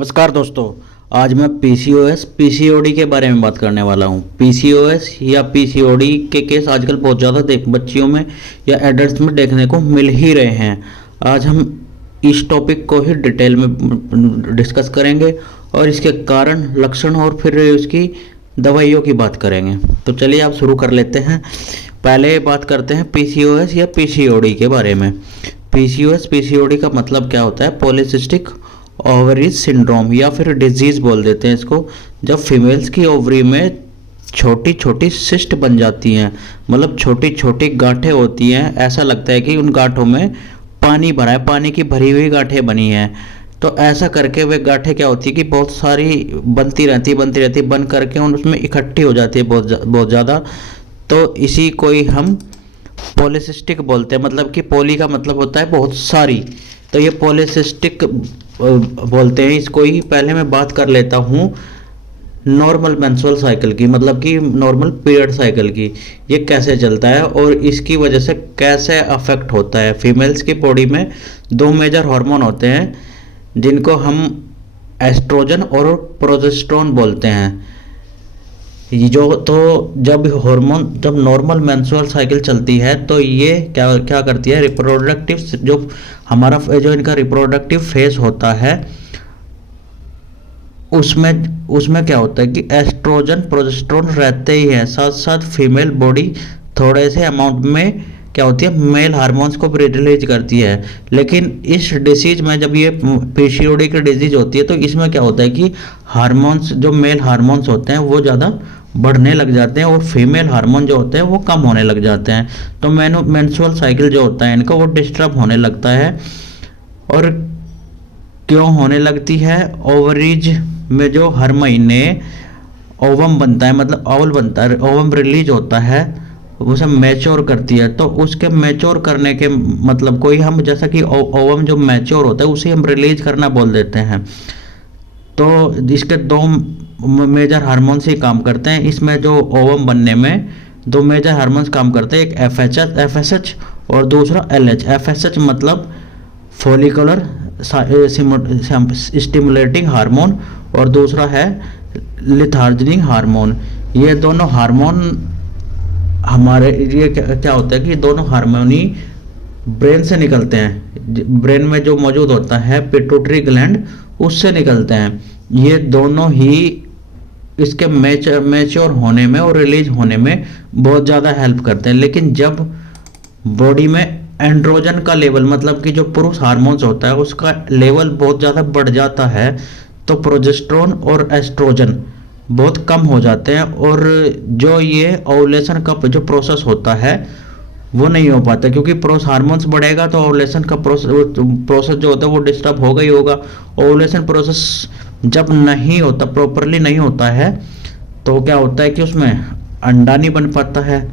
नमस्कार दोस्तों। आज मैं पीसीओएस पीसीओडी के बारे में बात करने वाला हूँ। पीसीओएस या पीसीओडी के केस आजकल बहुत ज़्यादा बच्चियों में या एडल्ट्स में देखने को मिल ही रहे हैं। आज हम इस टॉपिक को ही डिटेल में डिस्कस करेंगे और इसके कारण, लक्षण और फिर उसकी दवाइयों की बात करेंगे। तो चलिए आप शुरू कर लेते हैं। पहले बात करते हैं पीसीओएस या पीसीओडी के बारे में। पीसीओएस पीसीओडी का मतलब क्या होता है? पॉलीसिस्टिक ओवरीज सिंड्रोम या फिर डिजीज बोल देते हैं इसको। जब फीमेल्स की ओवरी में छोटी छोटी सिस्ट बन जाती हैं, मतलब छोटी छोटी गांठें होती हैं, ऐसा लगता है कि उन गांठों में पानी भरा है, पानी की भरी हुई गांठें बनी हैं। तो ऐसा करके वे गांठें क्या होती है कि बहुत सारी बनती रहती बन करके उसमें इकट्ठी हो जाती है बहुत ज़्यादा। तो इसी को ही हम पॉलीसिस्टिक बोलते हैं। मतलब कि पॉली का मतलब होता है बहुत सारी, तो ये पॉलीसिस्टिक बोलते हैं इसको ही। पहले मैं बात कर लेता हूँ नॉर्मल मेंस्ट्रुअल साइकिल की, मतलब कि नॉर्मल पीरियड साइकिल की। ये कैसे चलता है और इसकी वजह से कैसे अफेक्ट होता है। फीमेल्स की बॉडी में दो मेजर हार्मोन होते हैं जिनको हम एस्ट्रोजन और प्रोजेस्टेरोन बोलते हैं। जब नॉर्मल मेंस्ट्रुअल साइकिल चलती है तो ये क्या क्या करती है, रिप्रोडक्टिव जो इनका रिप्रोडक्टिव फेज होता है उसमें क्या होता है कि एस्ट्रोजन प्रोजेस्टेरोन रहते ही है, साथ साथ फीमेल बॉडी थोड़े से अमाउंट में क्या होती है, मेल हार्मोन्स को रिलीज करती है। लेकिन इस डिसीज में, जब ये पीसीओडी की डिजीज होती है, तो इसमें क्या होता है कि हार्मोन्स, जो मेल हार्मोन्स होते हैं वो ज़्यादा बढ़ने लग जाते हैं और फीमेल हार्मोन जो होते हैं वो कम होने लग जाते हैं। तो मेंस्ट्रुअल साइकिल जो होता है इनका वो डिस्टर्ब होने लगता है। और क्यों होने लगती है? ओवरीज में जो हर महीने ओवम बनता है, मतलब ओवल बनता है, ओवम रिलीज होता है, उसे मैच्योर करती है। तो उसके मैच्योर करने के मतलब को ही हम, जैसा कि ओवम जो मैच्योर होता है उसे हम रिलीज करना बोल देते हैं। तो इसके दो मेजर हार्मोन्स ही काम करते हैं। इसमें जो ओवम बनने में दो मेजर हार्मोन्स काम करते हैं, एक एफएसएच और दूसरा एलएच। एफएसएच मतलब फॉलिकुलर स्टिमुलेटिंग हार्मोन और दूसरा है लिथार्जिनिंग हार्मोन। ये दोनों हार्मोन हमारे, ये क्या होता है कि दोनों हार्मोनी ब्रेन से निकलते हैं। ब्रेन में जो मौजूद होता है पिट्यूटरी ग्लैंड, उससे निकलते हैं। ये दोनों ही इसके मैच्योर होने में और रिलीज होने में बहुत ज़्यादा हेल्प करते हैं। लेकिन जब बॉडी में एंड्रोजन का लेवल, मतलब कि जो पुरुष हार्मोन्स होता है उसका लेवल बहुत ज़्यादा बढ़ जाता है, तो प्रोजेस्टेरोन और एस्ट्रोजन बहुत कम हो जाते हैं और जो ये ओवुलेशन का जो प्रोसेस होता है वो नहीं हो पाता। क्योंकि हार्मोन्स बढ़ेगा तो ओवुलेशन का प्रोसेस जो होता है वो डिस्टर्ब होगा ही होगा। ओवुलेशन प्रोसेस जब नहीं होता, प्रॉपरली नहीं होता है, तो क्या होता है कि उसमें अंडा नहीं बन पाता है।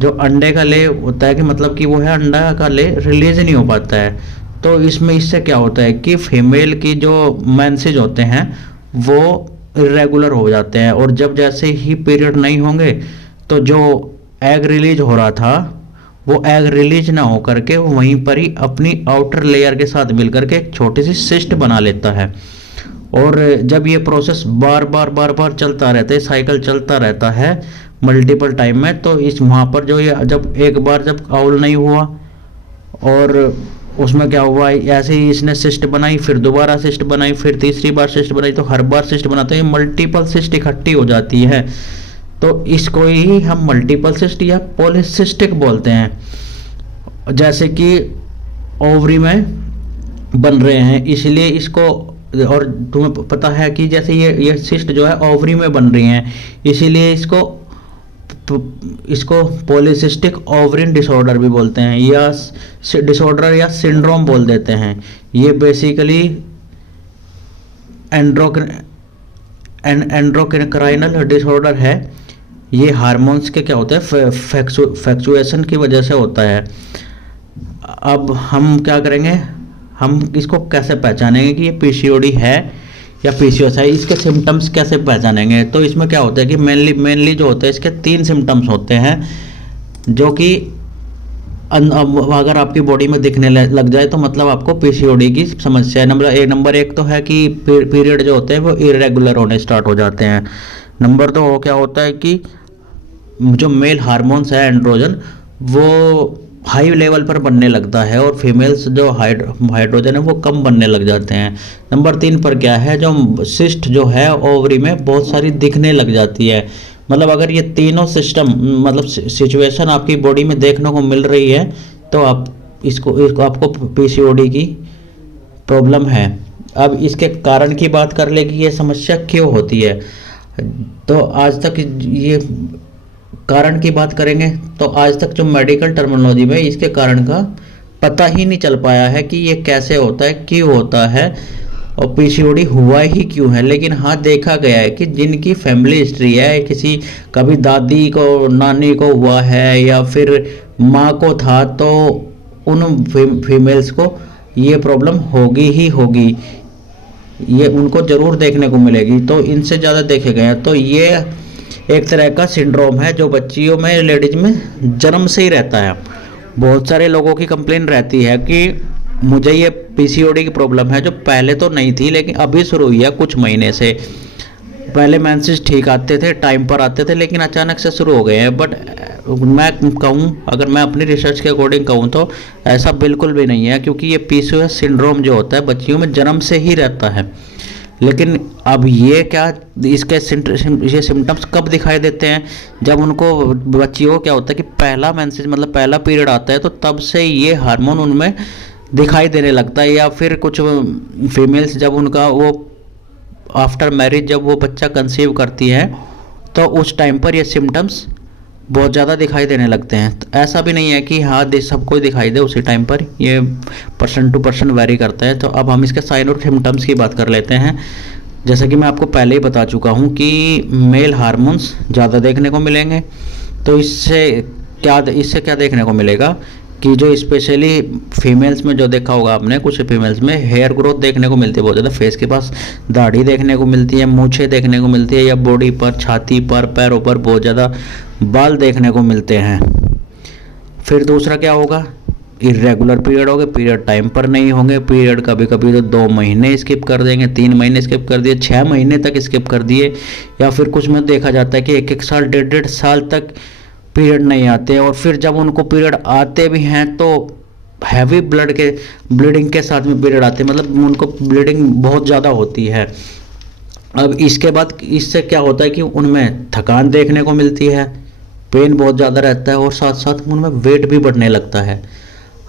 जो अंडे का ले होता है कि मतलब कि वो है, अंडा का ले रिलीज नहीं हो पाता है। तो इससे क्या होता है कि फीमेल की जो मेंसेज होते हैं वो इरेगुलर हो जाते हैं। और जब जैसे ही पीरियड नहीं होंगे तो जो एग रिलीज हो रहा था वो एग रिलीज ना हो करके वो वहीं पर ही अपनी आउटर लेयर के साथ मिलकर के एक छोटी सी सिस्ट बना लेता है। और जब ये प्रोसेस बार बार चलता रहता है, साइकिल चलता रहता है मल्टीपल टाइम में, तो इस वहाँ पर जो ये जब एक बार जब आउल नहीं हुआ और उसमें क्या हुआ, ऐसे ही इसने सिस्ट बनाई, फिर दोबारा सिस्ट बनाई, फिर तीसरी बार सिस्ट बनाई, तो हर बार सिस्ट बनाते हैं मल्टीपल सिस्ट इकट्ठी हो जाती है। तो इसको ही हम मल्टीपल सिस्ट या पॉलीसिस्टिक बोलते हैं। जैसे कि ओवरी में बन रहे हैं इसलिए इसको, और तुम्हें पता है कि जैसे ये सिस्ट जो है ओवरी में बन रही हैं, इसीलिए इसको पॉलीसिस्टिक ओवरिन डिसऑर्डर भी बोलते हैं, या डिसऑर्डर या सिंड्रोम बोल देते हैं। ये बेसिकली एंड्रोक्राइनल डिसऑर्डर है। ये हार्मोन्स के क्या होता है, फ्लक्चुएशन की वजह से होता है। अब हम क्या करेंगे, हम इसको कैसे पहचानेंगे कि ये पीसीओडी है या पीसीओएस है, इसके सिम्टम्स कैसे पहचानेंगे? तो इसमें क्या होता है कि मेनली जो होते हैं इसके तीन सिम्टम्स होते हैं, जो कि अब अगर आपकी बॉडी में दिखने लग जाए तो मतलब आपको पीसीओडी की समस्या है। नंबर एक तो है कि पीरियड जो होते हैं वो इरेगुलर होने स्टार्ट हो जाते हैं। नंबर दो क्या होता है कि जो मेल हार्मोन्स है एंड्रोजन, वो हाई लेवल पर बनने लगता है और फीमेल्स जो हाइड्रोजन है वो कम बनने लग जाते हैं। नंबर तीन पर क्या है, जो सिस्ट जो है ओवरी में बहुत सारी दिखने लग जाती है। मतलब अगर ये तीनों सिस्टम मतलब सिचुएशन आपकी बॉडी में देखने को मिल रही है तो आप इसको आपको पीसीओडी की प्रॉब्लम है। अब इसके कारण की बात कर ले कि ये समस्या क्यों होती है, तो आज तक ये कारण की बात करेंगे तो आज तक जो मेडिकल टर्मिनोलॉजी में इसके कारण का पता ही नहीं चल पाया है कि ये कैसे होता है, क्यों होता है और पीसीओडी हुआ ही क्यों है। लेकिन हाँ, देखा गया है कि जिनकी फैमिली हिस्ट्री है, किसी कभी दादी को नानी को हुआ है या फिर माँ को था, तो उन फीमेल्स को ये प्रॉब्लम होगी ही होगी, ये उनको ज़रूर देखने को मिलेगी। तो इनसे ज़्यादा देखे गए हैं तो ये एक तरह का सिंड्रोम है जो बच्चियों में, लेडीज में जन्म से ही रहता है। बहुत सारे लोगों की कंप्लेन रहती है कि मुझे ये पीसीओडी की प्रॉब्लम है जो पहले तो नहीं थी लेकिन अभी शुरू हुई है कुछ महीने से। पहले मेंसेस ठीक आते थे, टाइम पर आते थे, लेकिन अचानक से शुरू हो गए हैं। बट मैं कहूँ, अगर मैं अपनी रिसर्च के अकॉर्डिंग कहूँ तो ऐसा बिल्कुल भी नहीं है, क्योंकि ये पीसीओएस सिंड्रोम जो होता है बच्चियों में जन्म से ही रहता है। लेकिन अब ये क्या, इसके ये सिम्टम्स कब दिखाई देते हैं, जब उनको बच्चियों को क्या होता है कि पहला मेंसेस मतलब पहला पीरियड आता है तो तब से ये हार्मोन उनमें दिखाई देने लगता है। या फिर कुछ फीमेल्स जब उनका वो आफ्टर मैरिज जब वो बच्चा कंसीव करती हैं तो उस टाइम पर ये सिम्टम्स बहुत ज़्यादा दिखाई देने लगते हैं। तो ऐसा भी नहीं है कि हाँ सबको दिखाई दे उसी टाइम पर, ये पर्सन टू पर्सन वेरी करता है। तो अब हम इसके साइन और सिम्टम्स की बात कर लेते हैं। जैसा कि मैं आपको पहले ही बता चुका हूँ कि मेल हार्मोन्स ज़्यादा देखने को मिलेंगे। तो इससे क्या देखने को मिलेगा कि जो स्पेशली फीमेल्स में जो देखा होगा आपने, कुछ फीमेल्स में हेयर ग्रोथ देखने को मिलती है बहुत ज़्यादा, फेस के पास दाढ़ी देखने को मिलती है, मूछें देखने को मिलती है, या बॉडी पर, छाती पर, पैरों पर बहुत ज़्यादा बाल देखने को मिलते हैं। फिर दूसरा क्या होगा, इरेगुलर पीरियड होंगे, पीरियड टाइम पर नहीं होंगे, पीरियड कभी कभी तो 2 महीने स्किप कर देंगे, 3 महीने स्किप कर दिए, 6 महीने तक स्किप कर दिए, या फिर कुछ में देखा जाता है कि 1-1 साल, 1.5 साल तक पीरियड नहीं आते। और फिर जब उनको पीरियड आते भी हैं तो हैवी ब्लीडिंग के साथ में पीरियड आते हैं, मतलब उनको ब्लीडिंग बहुत ज़्यादा होती है। अब इसके बाद इससे क्या होता है कि उनमें थकान देखने को मिलती है, पेन बहुत ज़्यादा रहता है और साथ साथ उनमें वेट भी बढ़ने लगता है।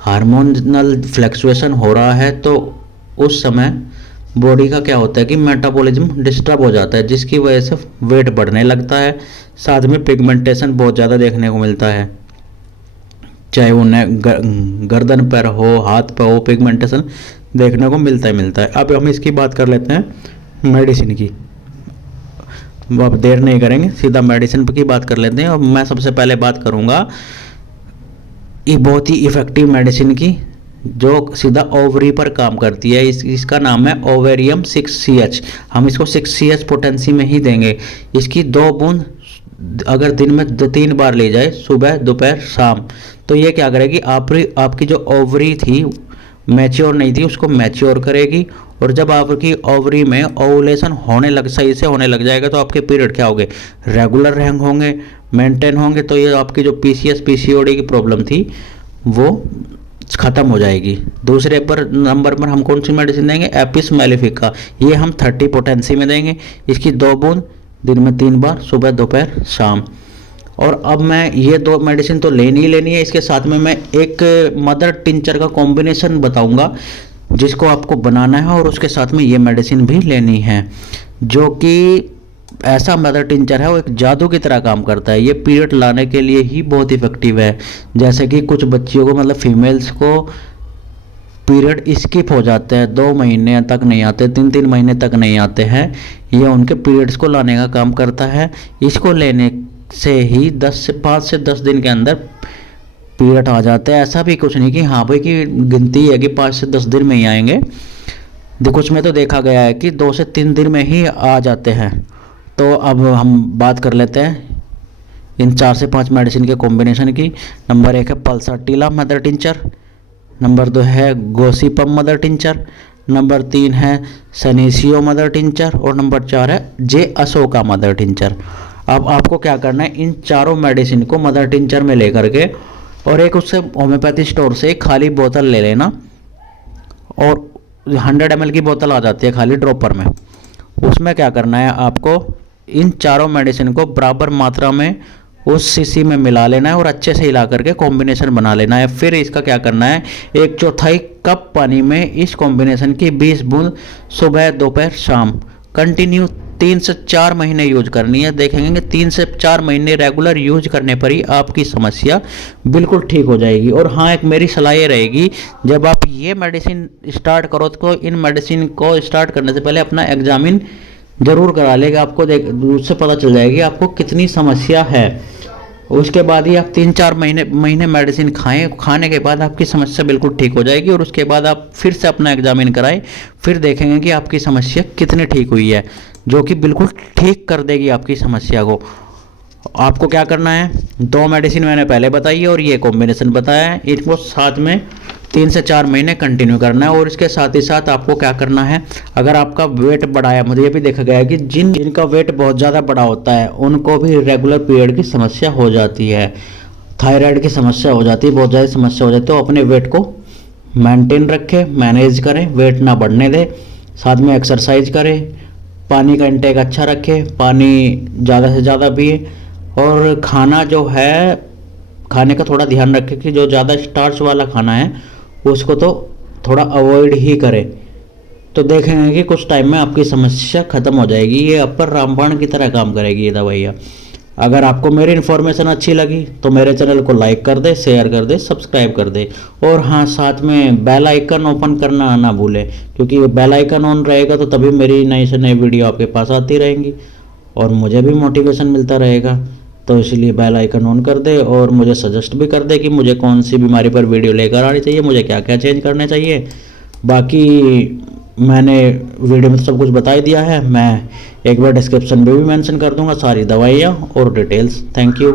हार्मोनल फ्लक्चुएशन हो रहा है तो उस समय बॉडी का क्या होता है कि मेटाबॉलिज्म डिस्टर्ब हो जाता है, जिसकी वजह से वेट बढ़ने लगता है। साथ में पिगमेंटेशन बहुत ज़्यादा देखने को मिलता है, चाहे वो गर्दन पर हो, हाथ पर हो, पिगमेंटेशन देखने को मिलता है। अब हम इसकी बात कर लेते हैं मेडिसिन की। अब देर नहीं करेंगे, सीधा मेडिसिन की बात कर लेते हैं। और मैं सबसे पहले बात करूँगा ये बहुत ही इफ़ेक्टिव मेडिसिन की जो सीधा ओवरी पर काम करती है। इसका नाम है ओवेरियम 6CH। हम इसको 6CH पोटेंसी में ही देंगे। इसकी 2 बूंद अगर दिन में 3 बार ले जाए, सुबह, दोपहर, शाम, तो ये क्या करेगी, आपकी जो ओवरी थी मैच्योर नहीं थी उसको मैच्योर करेगी। और जब आपकी ओवरी में ओवुलेशन सही से होने लग जाएगा तो आपके पीरियड क्या होंगे, रेगुलर रैंक होंगे, मेंटेन होंगे। तो ये आपकी जो पीसीओडी की प्रॉब्लम थी वो ख़त्म हो जाएगी। दूसरे नंबर पर हम कौन सी मेडिसिन देंगे, एपिस मेलिफिका। ये हम 30 पोटेंसी में देंगे। इसकी 2 बूंद दिन में 3 बार, सुबह, दोपहर, शाम। और अब मैं ये 2 मेडिसिन तो लेनी ही लेनी है, इसके साथ में मैं एक मदर टिंचर का कॉम्बिनेशन बताऊंगा जिसको आपको बनाना है और उसके साथ में ये मेडिसिन भी लेनी है, जो कि ऐसा मदर टिंचर है वो एक जादू की तरह काम करता है। ये पीरियड लाने के लिए ही बहुत इफेक्टिव है। जैसे कि कुछ बच्चियों को मतलब फीमेल्स को पीरियड स्किप हो जाते हैं, 2 महीने तक नहीं आते, 3-3 महीने तक नहीं आते हैं, ये उनके पीरियड्स को लाने का काम करता है। इसको लेने से ही 5 से 10 दिन के अंदर पीरियड आ जाते हैं। ऐसा भी कुछ नहीं कि हाँ भाई की गिनती है कि 5 से 10 दिन में ही आएंगे। कुछ में तो देखा गया है कि 2 से 3 दिन में ही आ जाते हैं। तो अब हम बात कर लेते हैं इन 4 से 5 मेडिसिन के कॉम्बिनेशन की। नंबर 1 है पल्साटिला मदर टिंचर, नंबर 2 है गोसिपम मदर टिंचर, नंबर 3 है सनेसियो मदर टिंचर और नंबर 4 है जे अशोका मदर टिंचर। अब आपको क्या करना है, इन चारों मेडिसिन को मदर टिंचर में लेकर के और एक उससे होम्योपैथी स्टोर से एक खाली बोतल ले लेना, और 100 ml की बोतल आ जाती है खाली ड्रॉपर में। उसमें क्या करना है, आपको इन चारों मेडिसिन को बराबर मात्रा में उस शीशी में मिला लेना है और अच्छे से हिला करके कॉम्बिनेशन बना लेना है। फिर इसका क्या करना है, 1/4 कप पानी में इस कॉम्बिनेशन की 20 बूंद सुबह दोपहर शाम कंटिन्यू 3 से 4 महीने यूज करनी है। देखेंगे कि 3 से 4 महीने रेगुलर यूज करने पर ही आपकी समस्या बिल्कुल ठीक हो जाएगी। और हाँ, एक मेरी सलाह ये रहेगी, जब आप ये मेडिसिन स्टार्ट करो तो इन मेडिसिन को स्टार्ट करने से पहले अपना एग्जामिन जरूर करा लेगा। आपको उससे पता चल जाएगी आपको कितनी समस्या है। उसके बाद ही आप 3-4 महीने मेडिसिन खाएं, खाने के बाद आपकी समस्या बिल्कुल ठीक हो जाएगी। और उसके बाद आप फिर से अपना एग्जामिन कराएं, फिर देखेंगे कि आपकी समस्या कितनी ठीक हुई है, जो कि बिल्कुल ठीक कर देगी आपकी समस्या को। आपको क्या करना है, 2 मेडिसिन मैंने पहले बताई है और ये कॉम्बिनेशन बताया है, इनको साथ में 3 से 4 महीने कंटिन्यू करना है। और इसके साथ ही साथ आपको क्या करना है, अगर आपका वेट बढ़ा है, मुझे ये भी देखा गया है कि जिनका वेट बहुत ज़्यादा बड़ा होता है उनको भी रेगुलर पीरियड की समस्या हो जाती है, थायराइड की समस्या हो जाती है, बहुत ज़्यादा समस्या हो जाती है। तो अपने वेट को मेंटेन रखें, मैनेज करें, वेट ना बढ़ने दें, साथ में एक्सरसाइज करें, पानी का इंटेक अच्छा रखें, पानी ज़्यादा से ज़्यादा पिए, और खाना जो है, खाने का थोड़ा ध्यान रखें कि जो ज़्यादा स्टार्च वाला खाना है उसको तो थोड़ा अवॉइड ही करें। तो देखेंगे कि कुछ टाइम में आपकी समस्या ख़त्म हो जाएगी। ये आप पर रामबाण की तरह काम करेगी ये दवाइयाँ। अगर आपको मेरी इन्फॉर्मेशन अच्छी लगी तो मेरे चैनल को लाइक कर दे, शेयर कर दे, सब्सक्राइब कर दे, और हाँ, साथ में बेल आइकन ओपन करना ना भूलें, क्योंकि बेल आइकन ऑन रहेगा तो तभी मेरी नई से नई वीडियो आपके पास आती रहेंगी और मुझे भी मोटिवेशन मिलता रहेगा। तो इसलिए बेल आइकन ऑन कर दे और मुझे सजेस्ट भी कर दे कि मुझे कौन सी बीमारी पर वीडियो लेकर आनी चाहिए, मुझे क्या क्या चेंज करने चाहिए। बाकी मैंने वीडियो में तो सब कुछ बता ही दिया है, मैं एक बार डिस्क्रिप्शन में भी मेंशन कर दूंगा सारी दवाइयाँ और डिटेल्स। Thank you.